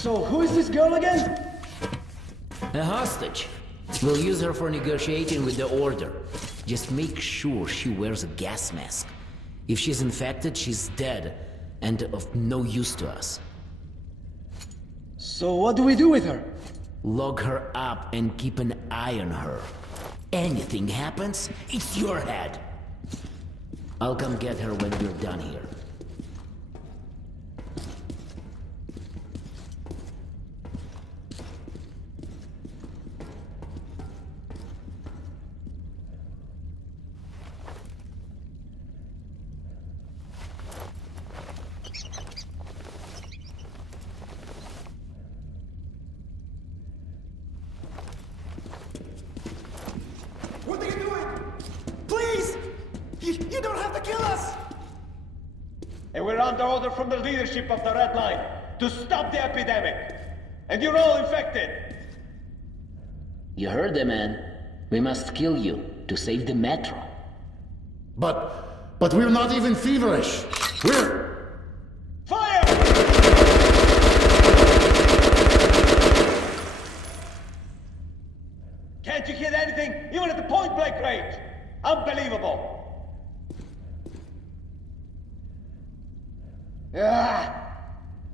So who is this girl again? A hostage. We'll use her for negotiating with the Order. Just make sure she wears a gas mask. If she's infected, she's dead, and of no use to us. So what do we do with her? Lock her up and keep an eye on her. Anything happens, it's your head. I'll come get her when we're done here. What are you doing? Please! You don't have to kill us! And we're under order from the leadership of the Red Line to stop the epidemic. And you're all infected. You heard the man. We must kill you to save the metro. But we're not even feverish. We're... Fire! Can't you hear anything? Even at the point-blank range. Unbelievable.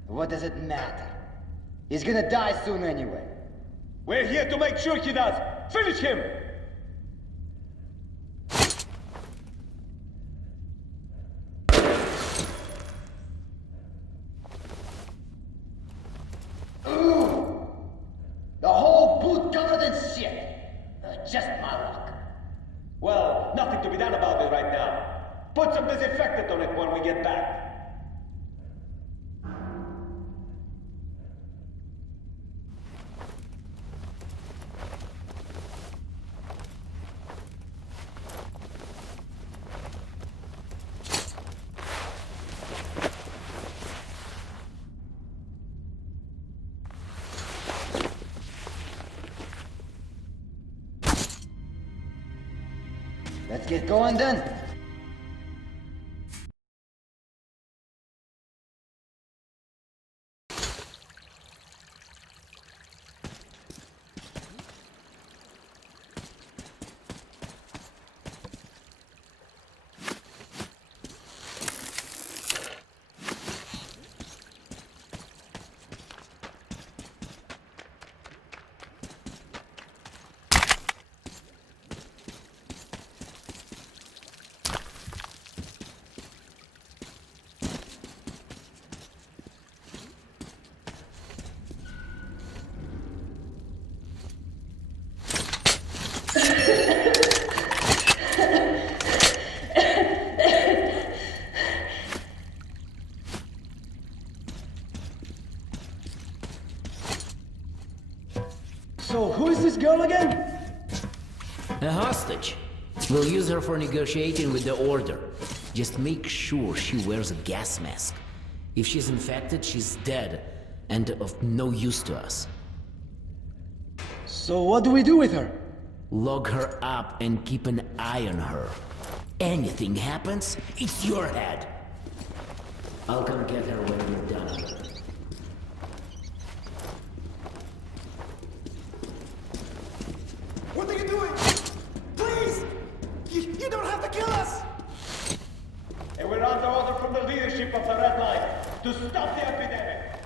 What does it matter? He's gonna die soon anyway. We're here to make sure he does. Finish him! The whole boot covered in shit. Just my luck. Well, nothing to be done about it right now. Put some disinfectant on it when we get back. Let's get going then. So who is this girl again? A hostage. We'll use her for negotiating with the Order. Just make sure she wears a gas mask. If she's infected, she's dead, and of no use to us. So what do we do with her? Lock her up and keep an eye on her. Anything happens, it's your head. I'll come get her when we're done. What are you doing? Please! You don't have to kill us! And we're under order from the leadership of the Red Line to stop the epidemic.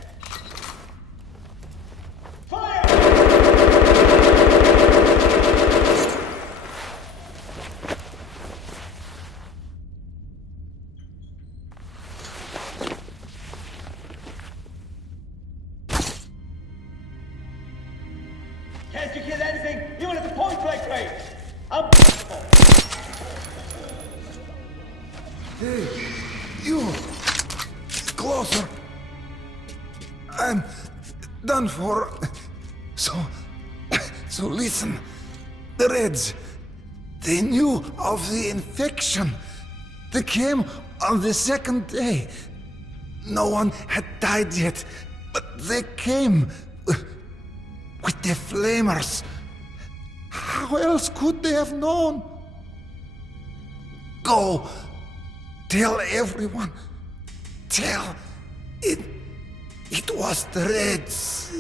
Fire! Can't you hear anything? Even at the point-blank range. Unbelievable. Hey, you! Closer! I'm done for. So listen. The Reds, they knew of the infection. They came on the second day. No one had died yet, but they came with the flamers. How else could they have known? Go, tell everyone. Tell it It was the Reds.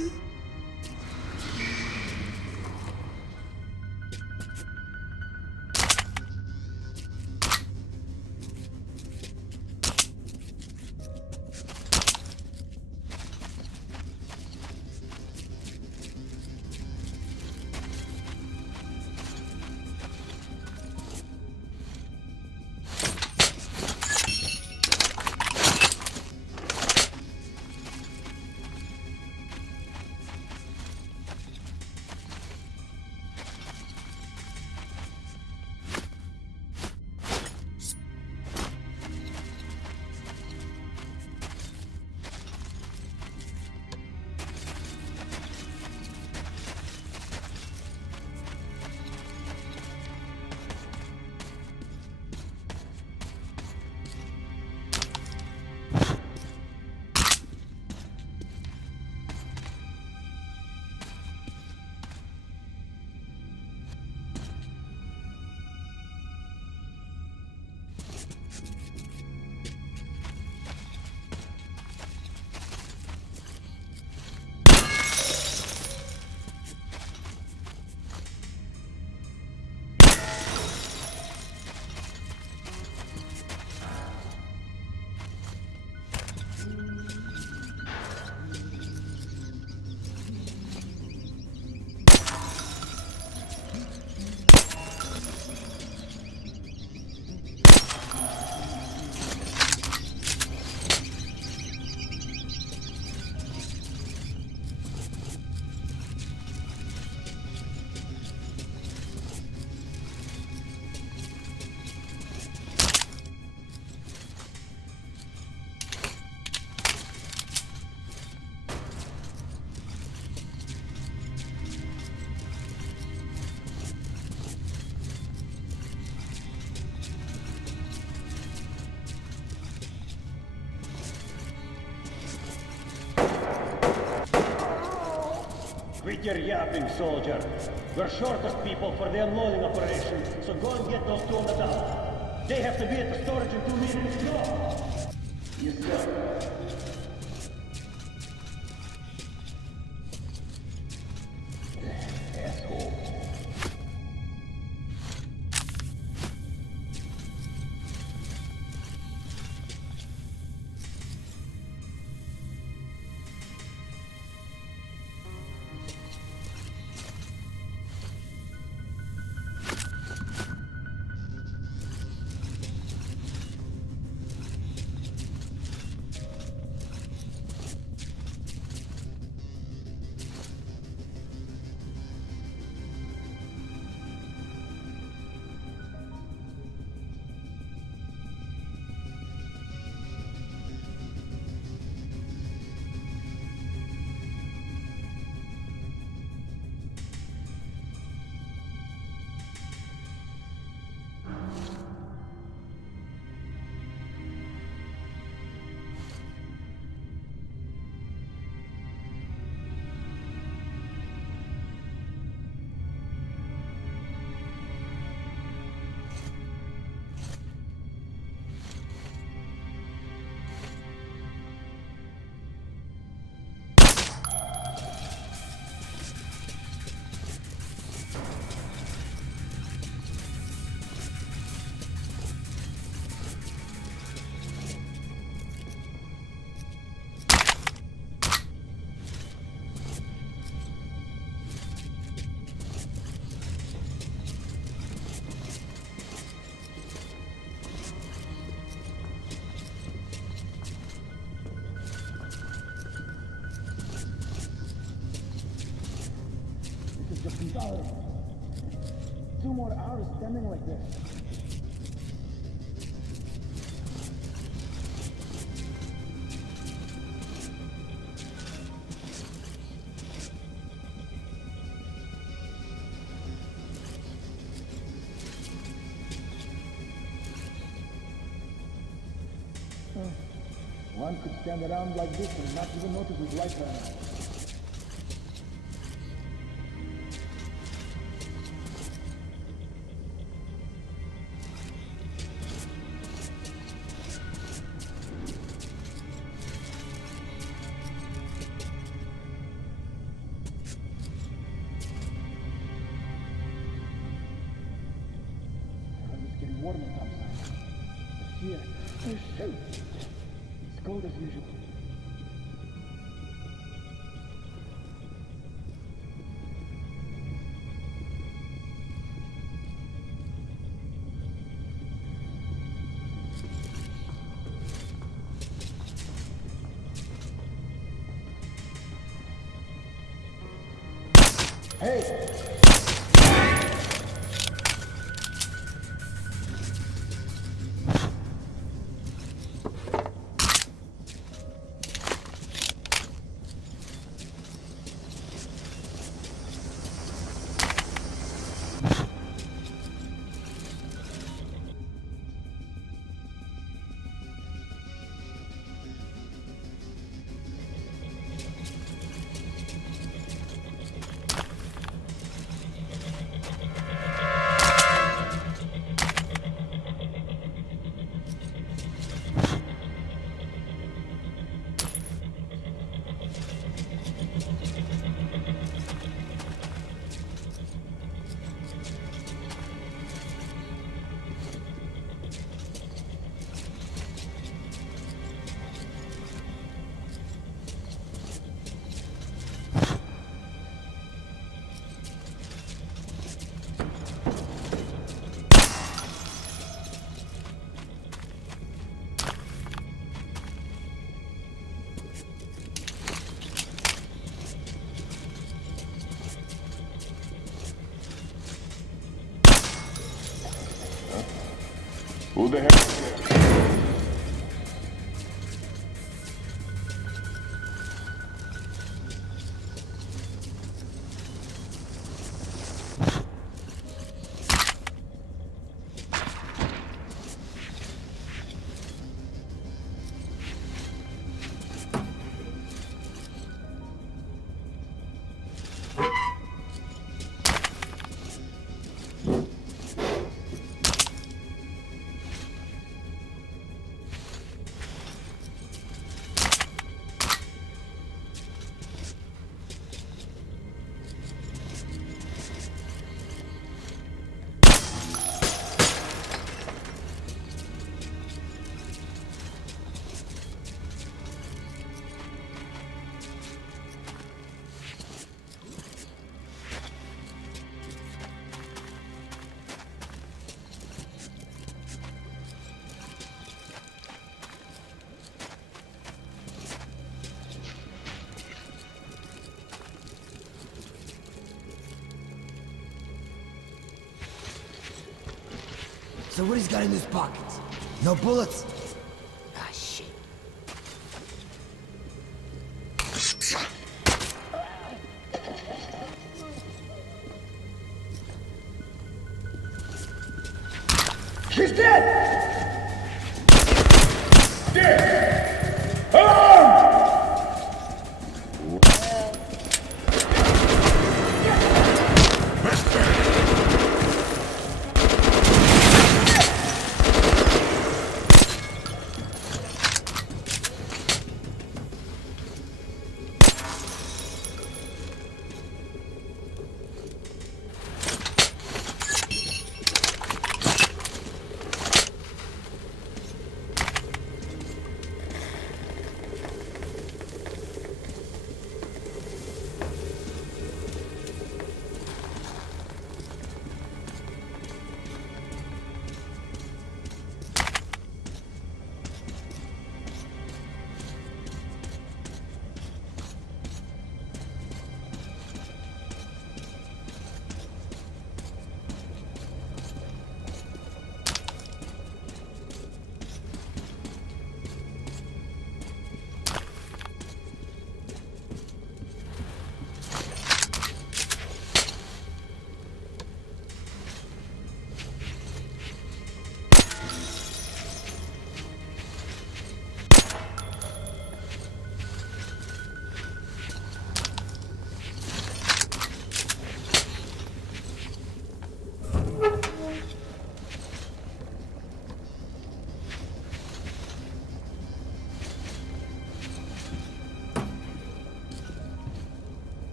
Quit your yapping, soldier. We're shortest people for the unloading operation, so go and get those two on the top. They have to be at the storage in 2 minutes. Go! Yes, sir. Asshole. Two more hours standing like this. One could stand around like this and not even notice his life ran out. warning topside. But here, oh shoot! It's cold as usual. Hey! Who the hell is there? So what he's got in his pockets? No bullets? Ah, shit. He's dead! Dead! Alarm!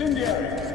Incendiary!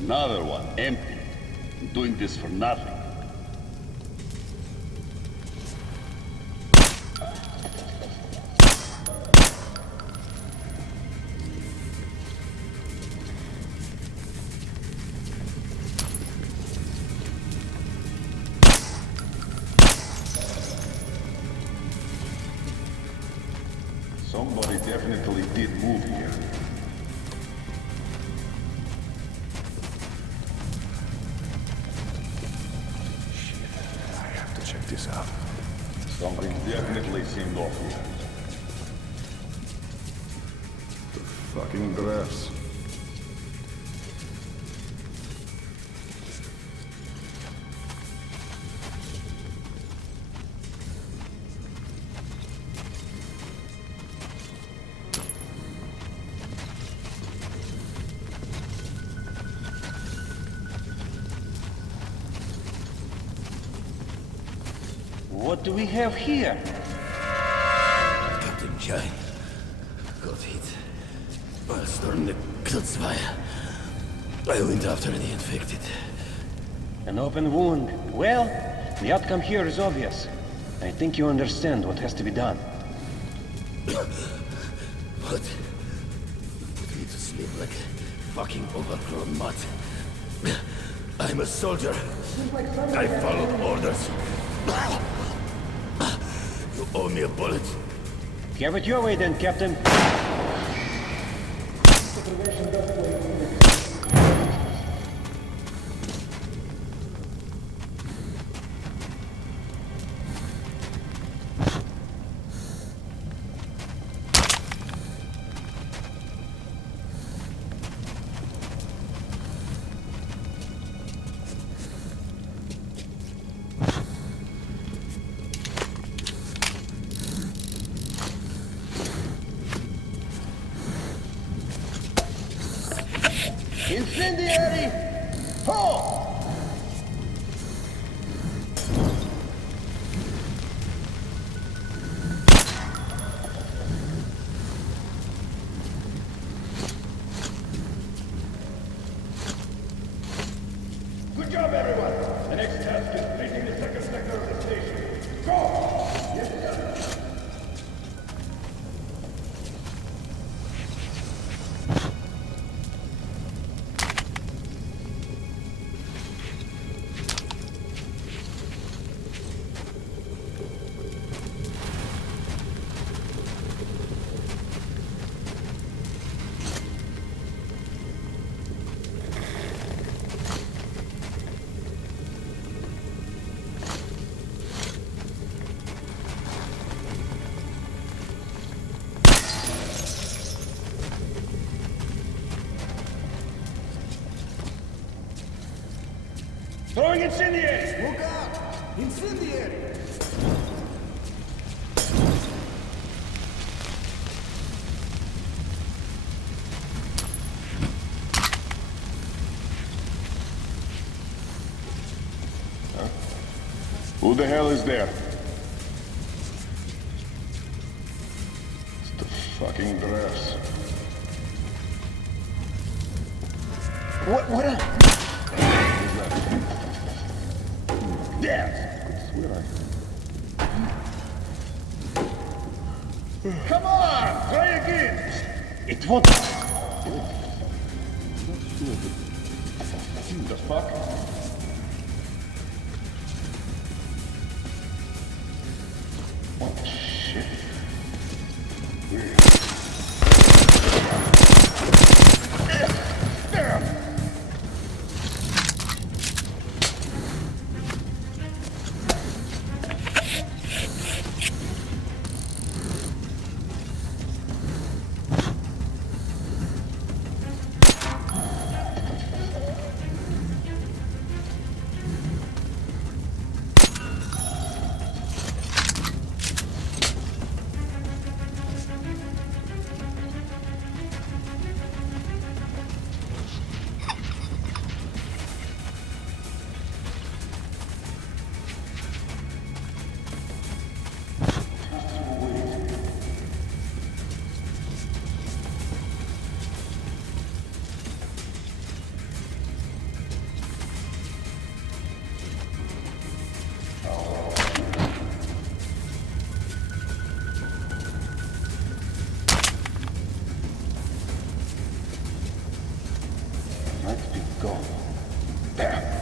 Another one, empty. I'm doing this for nothing. Somebody definitely did move here. Check this out. Something definitely seemed off here. The fucking dress. What do we have here? Captain Jai got hit while storming the Klutz-Zweier. I went after the infected. An open wound. Well, the outcome here is obvious. I think you understand what has to be done. What? Put me to sleep like a fucking overgrown mutt. I'm a soldier. I followed orders. You owe me a bullet. Have it your way then, Captain. Incendiary! Ho! Good job, everyone! The next task is completing the second sector of the station. Go! Yes, sir. Throwing incendiary! Look out! Incendiary! Who the hell is there? It's the fucking dress. What a... There! I swear Come on! Try again! It won't... The fuck? What the shit? Let's be gone. There.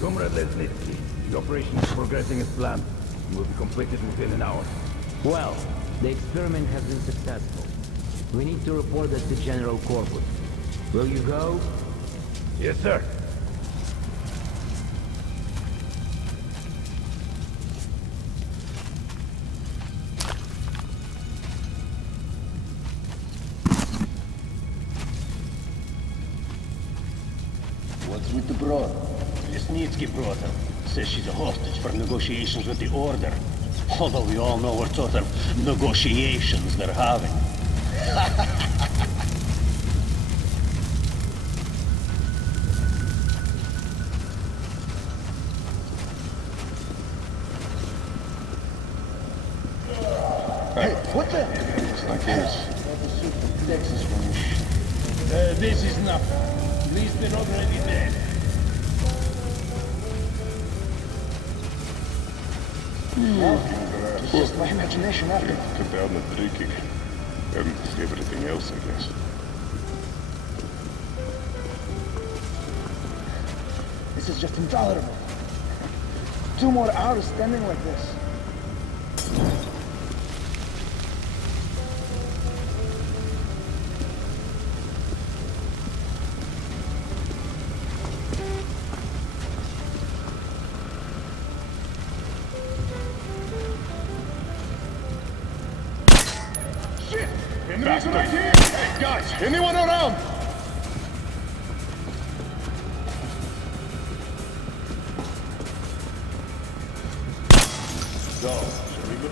Comrade Lesnitsky, the operation is progressing as planned and will be completed within an hour. Well, the experiment has been successful. We need to report that to General Corpus. Will you go? Yes, sir. What's with the broad? Lesnitsky brought her. Says she's a hostage for negotiations with the Order. Although we all know what sort of negotiations they're having. Hey, what the? Looks like this. This is nothing. At least they're already dead. It's just my imagination after. Cut down the drinking. And everything else, I guess. This is just intolerable. 2 more hours standing like this. Bastard! Hey, guys! Anyone around? So, shall we go?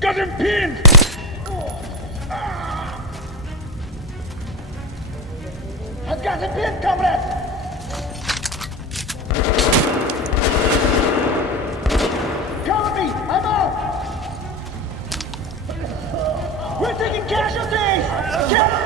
Got him pinned! I've got him pinned, comrade! Cover me! I'm out! We're taking casualties! Careful!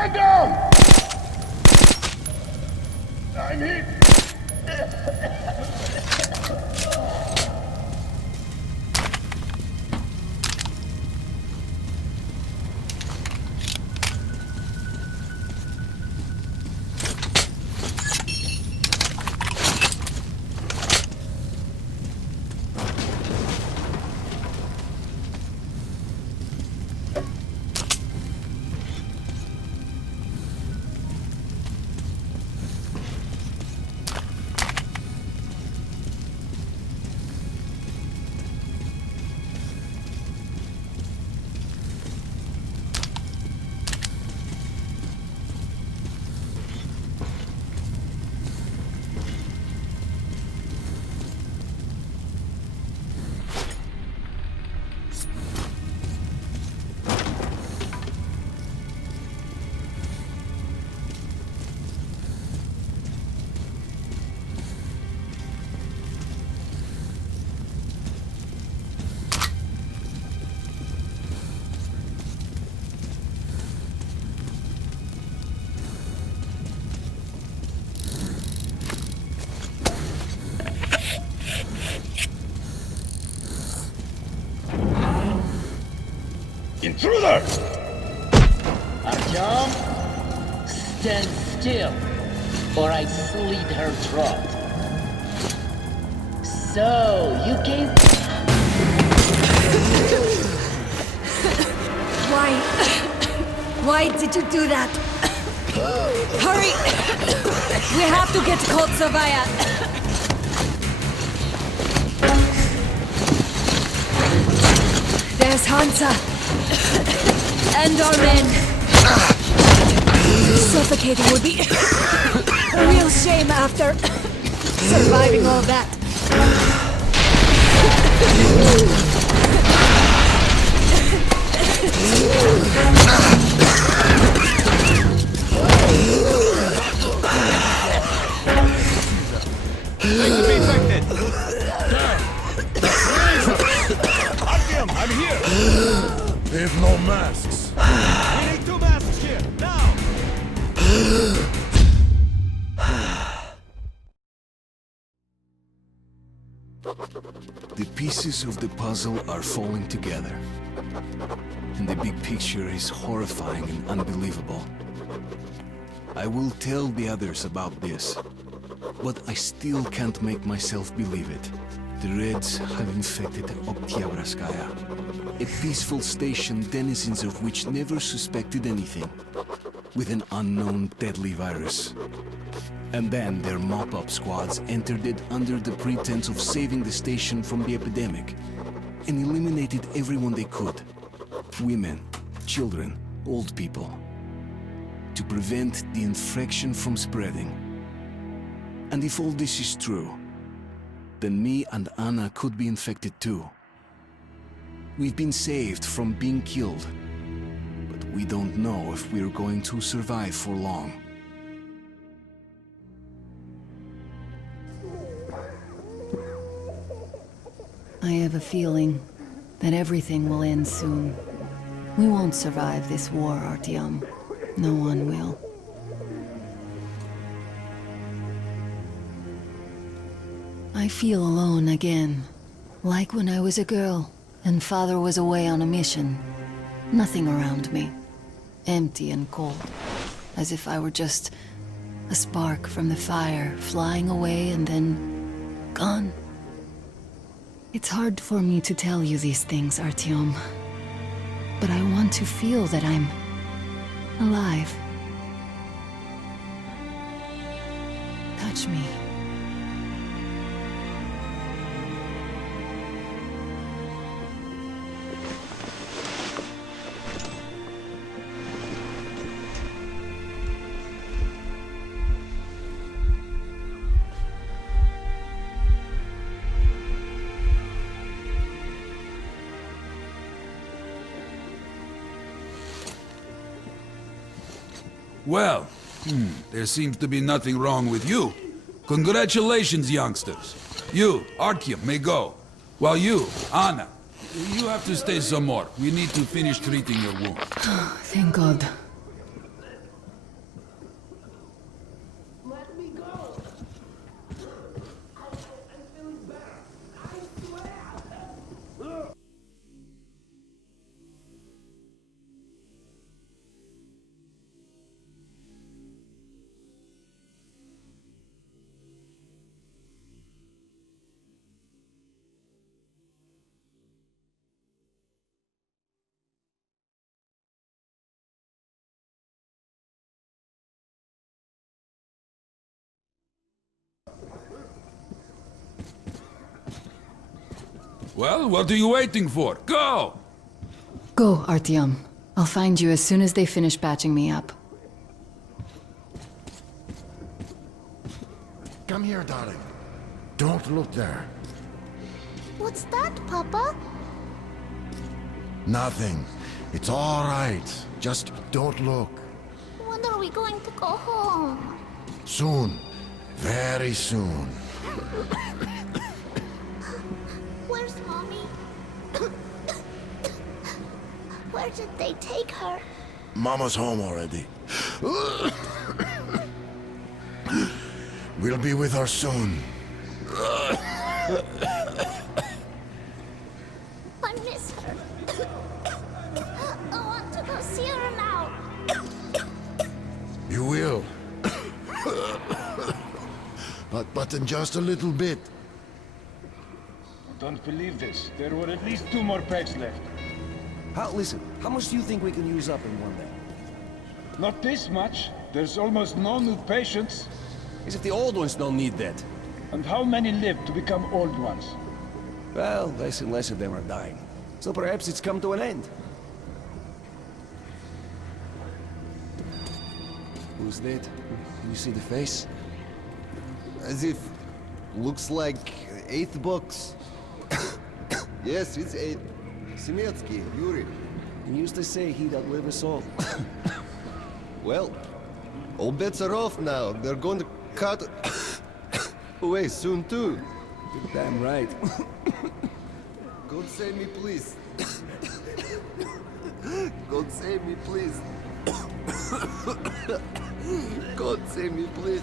Stand down! I'm hit! Intruder! Artyom, stand still, or I slit her throat. So, you came... Why did you do that? Hurry! We have to get to Kotsavaya. There's Hansa. And our men. Suffocating would be a real shame after surviving all that. They could be infected! Artyom, I'm here! They have no masks. We need 2 masks here, now! The pieces of the puzzle are falling together. And the big picture is horrifying and unbelievable. I will tell the others about this, but I still can't make myself believe it. The Reds have infected Oktyabrskaya, a peaceful station denizens of which never suspected anything, with an unknown deadly virus. And then their mop-up squads entered it under the pretense of saving the station from the epidemic, and eliminated everyone they could. Women, children, old people. To prevent the infection from spreading. And if all this is true, then me and Anna could be infected too. We've been saved from being killed, but we don't know if we're going to survive for long. I have a feeling that everything will end soon. We won't survive this war, Artyom. No one will. I feel alone again, like when I was a girl and Father was away on a mission. Nothing around me. Empty and cold, as if I were just a spark from the fire, flying away and then gone. It's hard for me to tell you these things, Artyom, but I want to feel that I'm alive. Touch me. Well, there seems to be nothing wrong with you. Congratulations, youngsters. You, Artyom, may go. While you, Anna, you have to stay some more. We need to finish treating your wound. Thank God. Well, what are you waiting for? Go! Go, Artyom. I'll find you as soon as they finish patching me up. Come here, darling. Don't look there. What's that, Papa? Nothing. It's all right. Just don't look. When are we going to go home? Soon. Very soon. Where's Mommy? Where did they take her? Mama's home already. We'll be with her soon. I miss her. I want to go see her now. You will. But in just a little bit. Don't believe this. There were at least 2 more packs left. Listen, how much do you think we can use up in one day? Not this much. There's almost no new patients. As if the old ones don't need that. And how many live to become old ones? Well, less and less of them are dying. So perhaps it's come to an end. Who's that? Can you see the face? As if... looks like 8th box. Yes, it's 8. Semetsky, Yuri. He used to say he'd outlive us all. Well, all bets are off now. They're going to cut away soon too. You're damn right. God save me, please. God save me, please. God save me, please.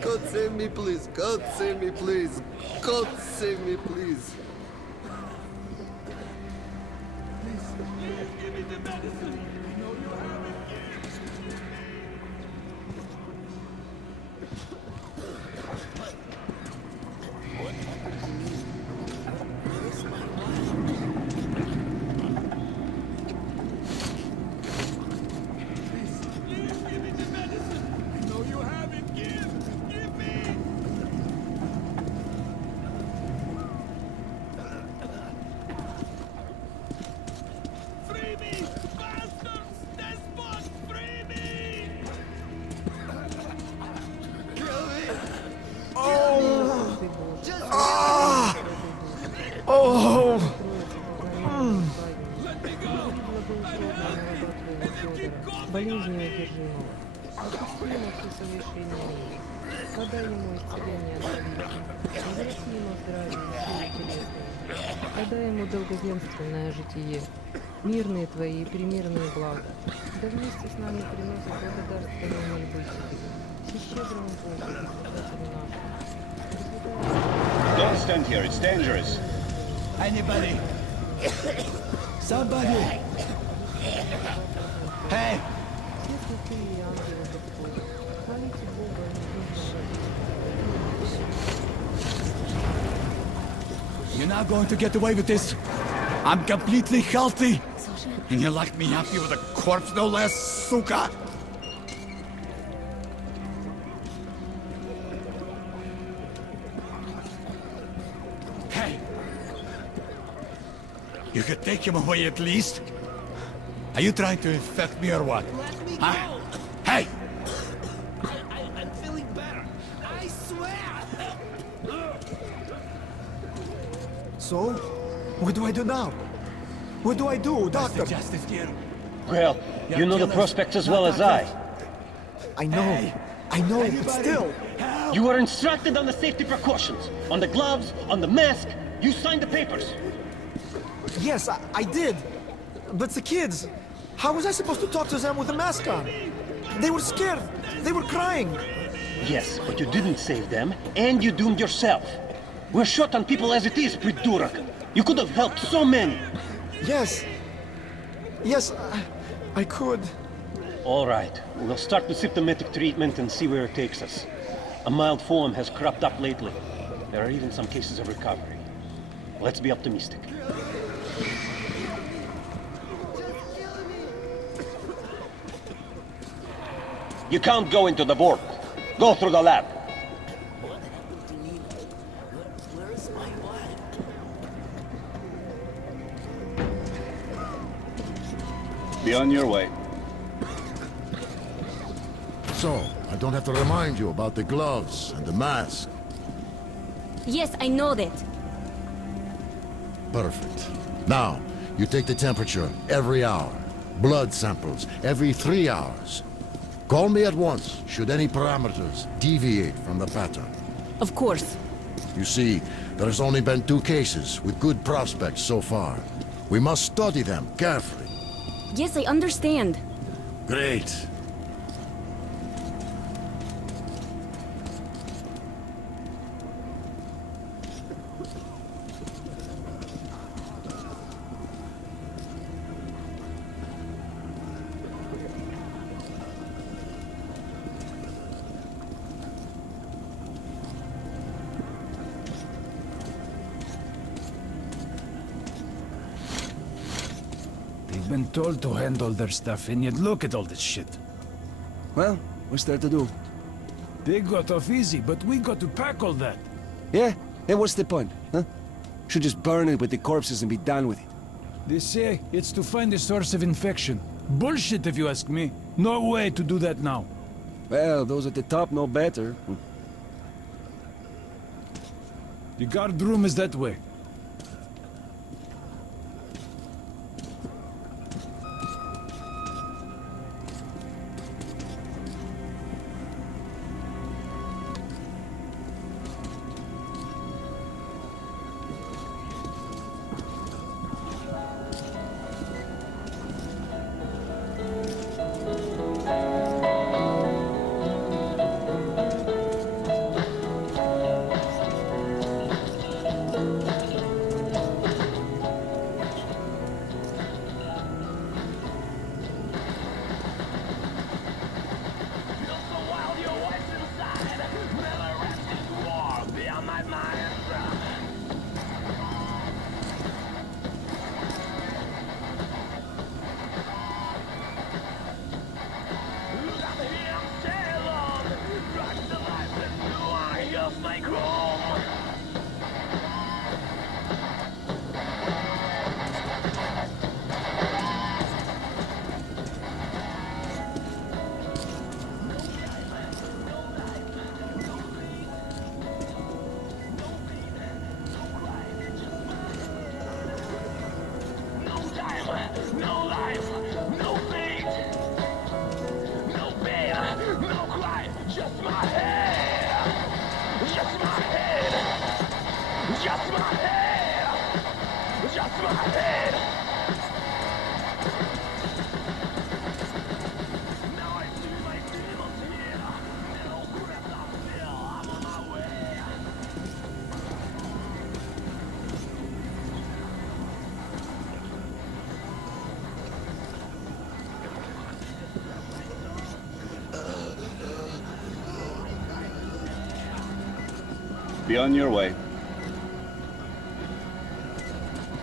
God save me, please. God save me, please. God save me, please. Give me the medicine. I know you have it. Болезнью одержимого. Допустимость усовершенствования. Подай ему исцеление от болезни. Возврати ему здравие и силы телесные. Подай ему долгоденственное житие. Мирные твои и примирные блага. Да вместе с нами приносят благодарственные мольбы тебе. Всещедрому Богу, Спасителю нашему. Don't stand here, it's dangerous. Anybody? Somebody! Hey! You're not going to get away with this. I'm completely healthy. And you locked me up here with a corpse, no less, suka! Hey! You could take him away at least. Are you trying to infect me or what? Huh? Hey! I'm feeling better. I swear! So? What do I do now? What do I do, Doctor? Justice here. Well, you know the prospects as well as I. I know, but still. You were instructed on the safety precautions. On the gloves, on the mask. You signed the papers. Yes, I did. But the kids, how was I supposed to talk to them with a mask on? They were scared. They were crying. Yes, but you didn't save them, and you doomed yourself. We're short on people as it is, Pridurak. You could have helped so many. Yes, I could. All right, we'll start with symptomatic treatment and see where it takes us. A mild form has cropped up lately. There are even some cases of recovery. Let's be optimistic. You can't go into the vault. Go through the lab. on your way. So, I don't have to remind you about the gloves and the mask. Yes, I know that. Perfect. Now, you take the temperature every hour. Blood samples every 3 hours. Call me at once should any parameters deviate from the pattern. Of course. You see, there's only been 2 cases with good prospects so far. We must study them carefully. Yes, I understand. Great. They've been told to handle their stuff, and yet look at all this shit. Well, what's there to do? They got off easy, but we got to pack all that. Yeah? And what's the point, huh? Should just burn it with the corpses and be done with it. They say it's to find the source of infection. Bullshit, if you ask me. No way to do that now. Well, those at the top know better. The guard room is that way. Be on your way.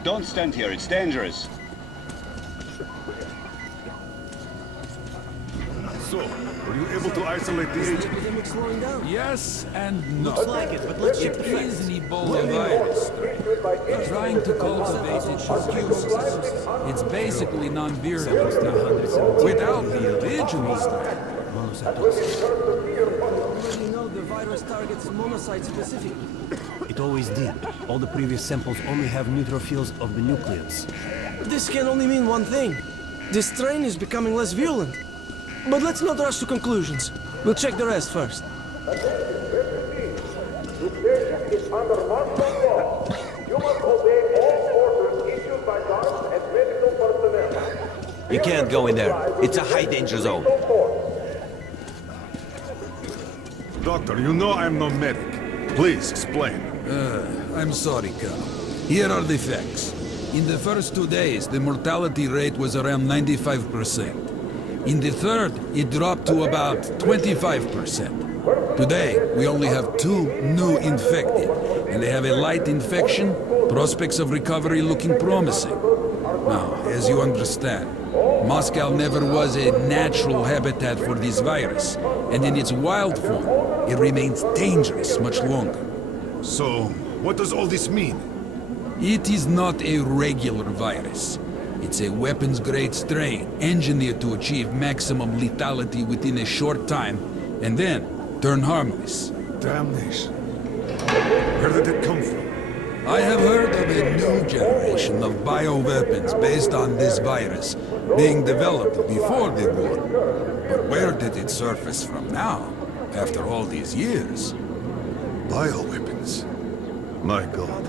Don't stand here, it's dangerous. So, were you able to isolate the agent? Epidemic slowing down. Yes and no. Looks like it, but let's check the It is facts. an Ebola virus. Trying to cultivate its excuses. It's basically non-virulent. Without the original strain. You know the virus targets monocytes specifically. It always did. All the previous samples only have neutrophils of the nucleus. This can only mean one thing. This strain is becoming less virulent. But let's not rush to conclusions. We'll check the rest first. This patient is under martial law. You must obey all orders issued by guards and medical personnel. You can't go in there. It's a high-danger zone. Doctor, you know I'm no medic. Please explain. I'm sorry, Colonel. Here are the facts. In the first 2 days, the mortality rate was around 95%. In the third, it dropped to about 25%. Today, we only have 2 new infected, and they have a light infection, prospects of recovery looking promising. Now, as you understand, Moscow never was a natural habitat for this virus, and in its wild form, it remains dangerous much longer. So, what does all this mean? It is not a regular virus. It's a weapons-grade strain, engineered to achieve maximum lethality within a short time, and then turn harmless. Damnation. Where did it come from? I have heard of a new generation of bioweapons based on this virus, being developed before the war. But where did it surface from now, after all these years? Bioweapons? My God.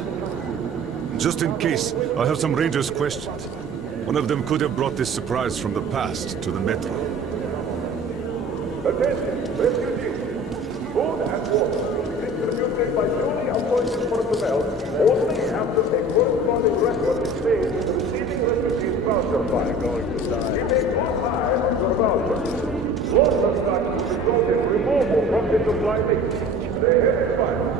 Just in case, I have some Rangers questions. One of them could have brought this surprise from the past to the Metro. Attention, refugees. Food and water will be distributed by newly appointed personnel only after a corresponding record is made in the receiving refugees' voucher file. You may go high on your voucher. Loss of stock will result in removal from the supply list. The heavy file.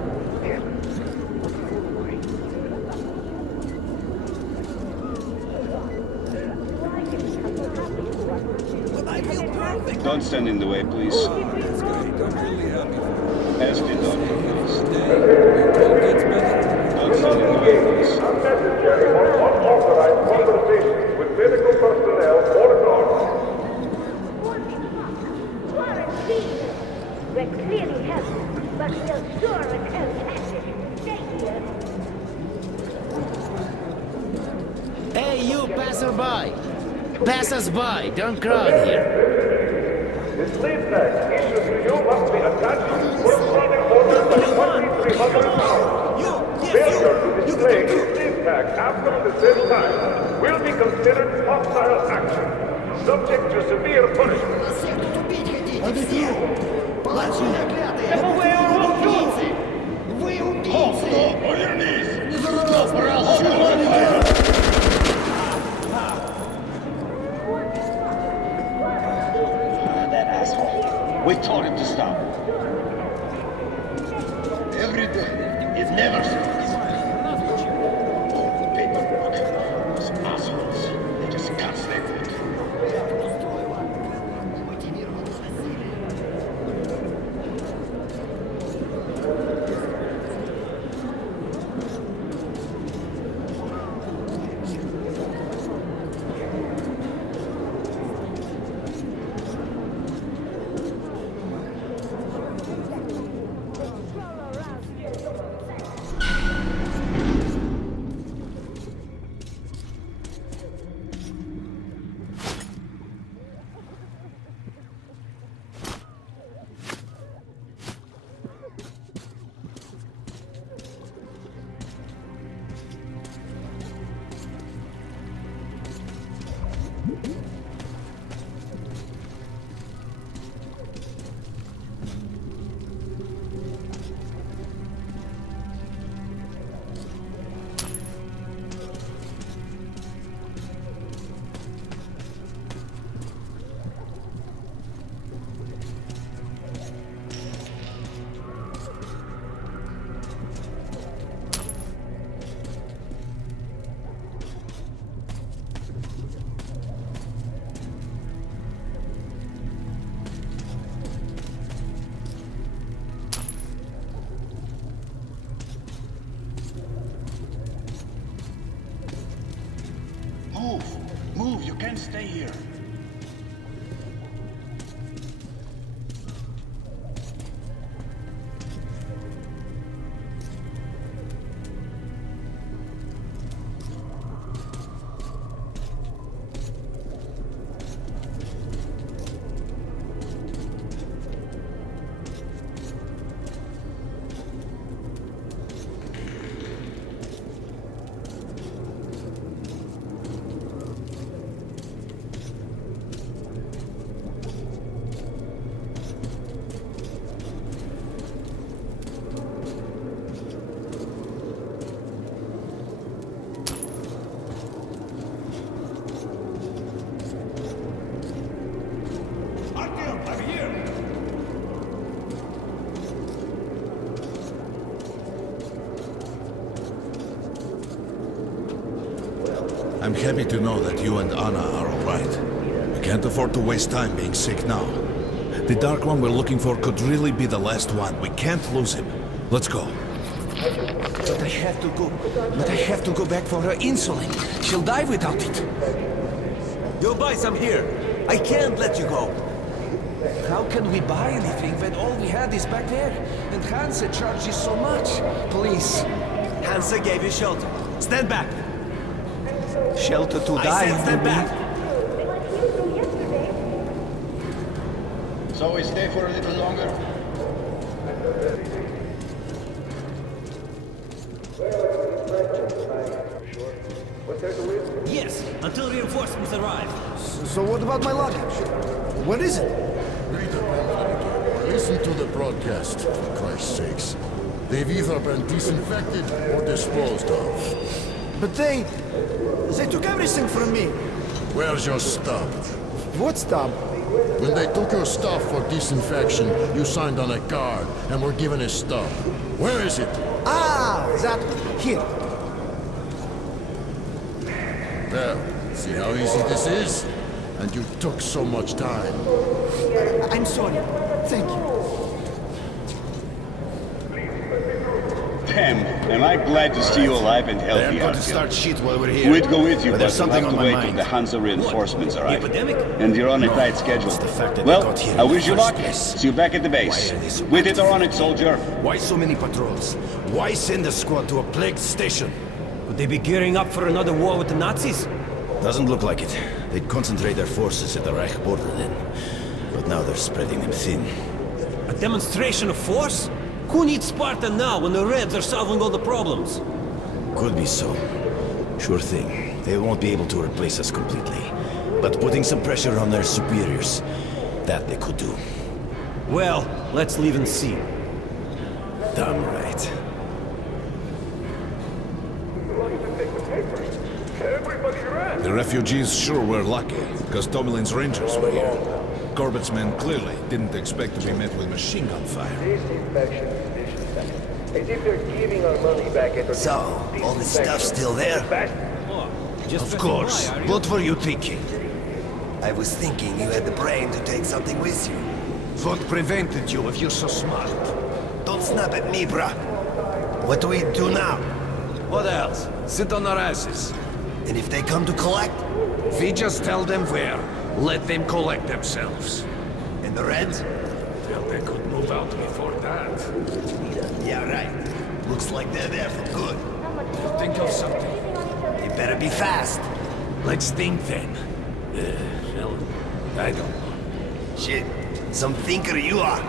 Don't stand in the way, please. Ask the doctor, please. Don't stand in the way, please. Unnecessary or unauthorized conversations with medical personnel or dogs. Quarantine! We're clearly healthy, but we'll sure return active. Stay here. Hey, you passerby! Pass us by, don't crowd here. The slave tag issued to you must be attached corresponding order by 2300 pounds. Failure to display the slave tag after the said time will be considered hostile action, subject to severe punishment. We told him to stop. Every day, it never stops. Paperwork. Those assholes. They just can't stay put. Move, you can't stay here. I'm happy to know that you and Anna are all right. We can't afford to waste time being sick now. The Dark One we're looking for could really be the last one. We can't lose him. Let's go. But I have to go. But I have to go back for her insulin. She'll die without it. Yo, boys, I'm here. I can't let you go. How can we buy anything when all we had is back there? And Hansa charges so much. Please. Hansa gave you shelter. Stand back. Shelter to die. I said stand back. So we stay for a little longer? Yes, until reinforcements arrive. So what about my luggage? What is it? Listen to the broadcast, for Christ's sakes. They've either been disinfected or disposed of. But they took everything from me. Where's your stub? What stub? When they took your stuff for disinfection, you signed on a card and were given a stub. Where is it? Ah, that here. Well, see how easy this is? And you took so much time. I'm sorry. Thank you. Damn, am I glad to see you alive and healthy. They're going to start shit while we're here. We'd go with you, but there's we'll something have on to my wait till mind. the Hansa reinforcements arrive. Epidemic? And you're on a tight schedule. It's the fact that Well, they got here I in the wish you first luck. place. See you back at the base. Why are they so With it or active? on it, soldier. Why so many patrols? Why send a squad to a plagued station? Would they be gearing up for another war with the Nazis? Doesn't look like it. They'd concentrate their forces at the Reich border then. But now they're spreading them thin. A demonstration of force? Who needs Sparta now when the Reds are solving all the problems? Could be so. Sure thing. They won't be able to replace us completely. But putting some pressure on their superiors, that they could do. Well, let's leave and see. Damn right. The refugees sure were lucky, because Tomelin's rangers were here. Corbett's men clearly didn't expect to be met with machine gun fire. As if they're giving our money back at So, all this stuff still there? Just of course. What were you thinking? I was thinking you had the brain to take something with you. What prevented you if you're so smart? Don't snap at me, bruh. What do we do now? What else? Sit on our asses. And if they come to collect? We just tell them where. Let them collect themselves. And the Reds? Well, they could move out before that. Yeah, right. Looks like they're there for good. Think of something. They better be fast. Let's think then. Well, I don't know. Shit. Some thinker you are.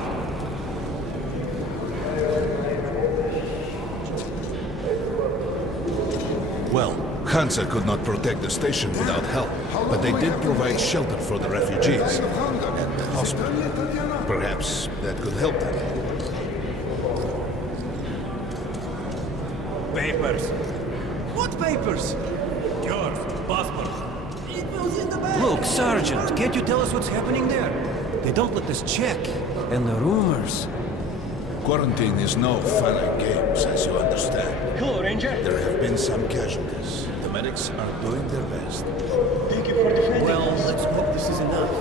Well, Hansa could not protect the station without help, but they did provide shelter for the refugees and the hospital. Perhaps that could help them. Papers. What papers? Yours, passport. Look, Sergeant, can't you tell us what's happening there? They don't let us check. And the rumors. Quarantine is no fun and games, as you understand. Hello, Ranger. There have been some casualties. The medics are doing their best. Thank you for defending Well, us. let's hope this is enough.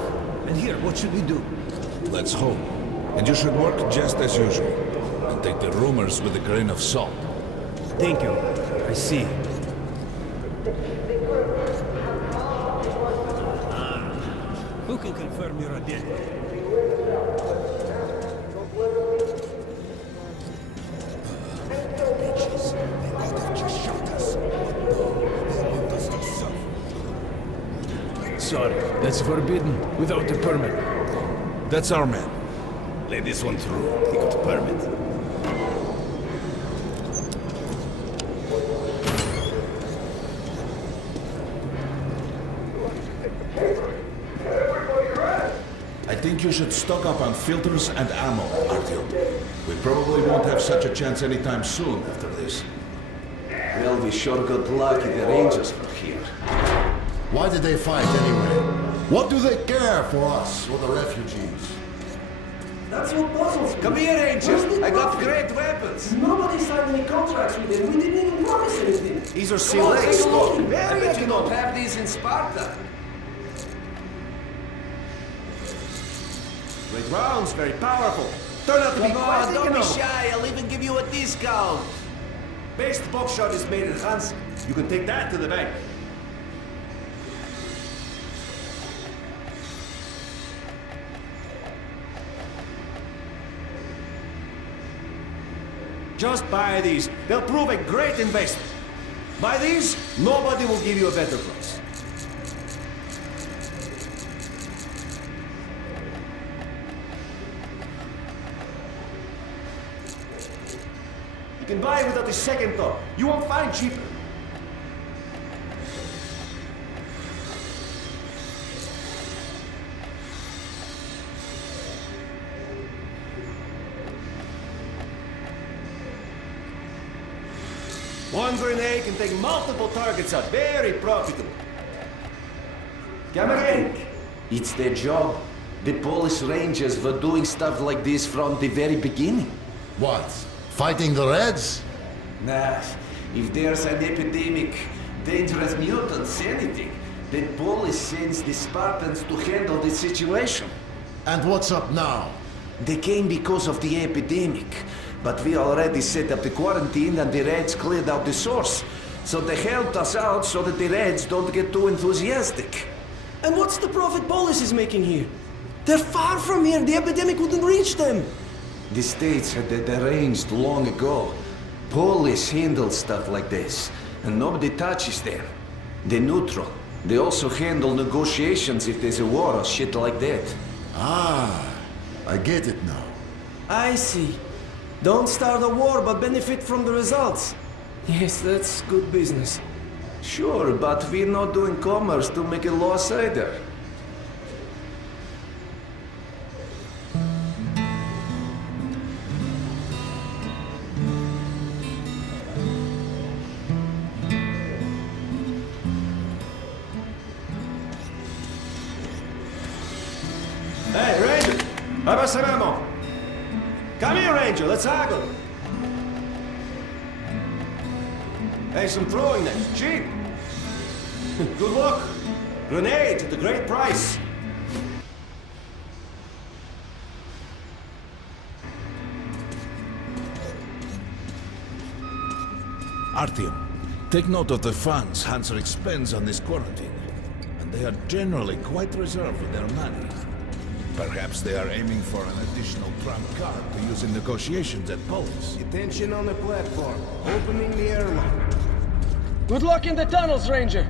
And here, what should we do? Let's hope. And you should work just as usual. And take the rumors with a grain of salt. Thank you. I see. Who can confirm your identity? Sorry, that's forbidden without a permit. That's our man. Let this one through. He got a permit. I think you should stock up on filters and ammo, Artyom. We probably won't have such a chance anytime soon after this. Well, we sure got lucky the Rangers were here. Why did they fight anyway? What do they care for us or the refugees? That's what puzzles me. Come here, Rangers. I got great weapons. Nobody signed any contracts with them. We didn't even promise anything. These are CLX stuff. I bet you don't have these in Sparta. Great rounds, very powerful. Turn out to be quite Don't be economical. shy. I'll even give you a discount. Best buckshot is made in Hans. You can take that to the bank. Just buy these. They'll prove a great investment. Buy these, nobody will give you a better price. You can buy it without a second thought. You won't find cheaper. One grenade can take multiple targets out. Very profitable. Come again. It's their job. The Polish Rangers were doing stuff like this from the very beginning. What? Fighting the Reds? Nah, if there's an epidemic, dangerous mutants, anything, then Polish sends the Spartans to handle the situation. And what's up now? They came because of the epidemic, but we already set up the quarantine and the Reds cleared out the source. So they helped us out so that the Reds don't get too enthusiastic. And what's the profit Polis is making here? They're far from here. The epidemic wouldn't reach them. The States had that arranged long ago. Polish handle stuff like this, and nobody touches them. They're neutral. They also handle negotiations if there's a war or shit like that. Ah, I get it now. I see. Don't start a war, but benefit from the results. Yes, that's good business. Sure, but we're not doing commerce to make a loss either. Hey, Ranger! How about some ammo? Come here, Ranger, let's haggle. Hey, some throwing knives, cheap. Good luck. Grenades at a great price. Artyom, take note of the funds Hanser expends on this quarantine. And they are generally quite reserved with their money. Perhaps they are aiming for an additional trump card to use in negotiations at Polis. Attention on the platform. Opening the airlock. Good luck in the tunnels, Ranger.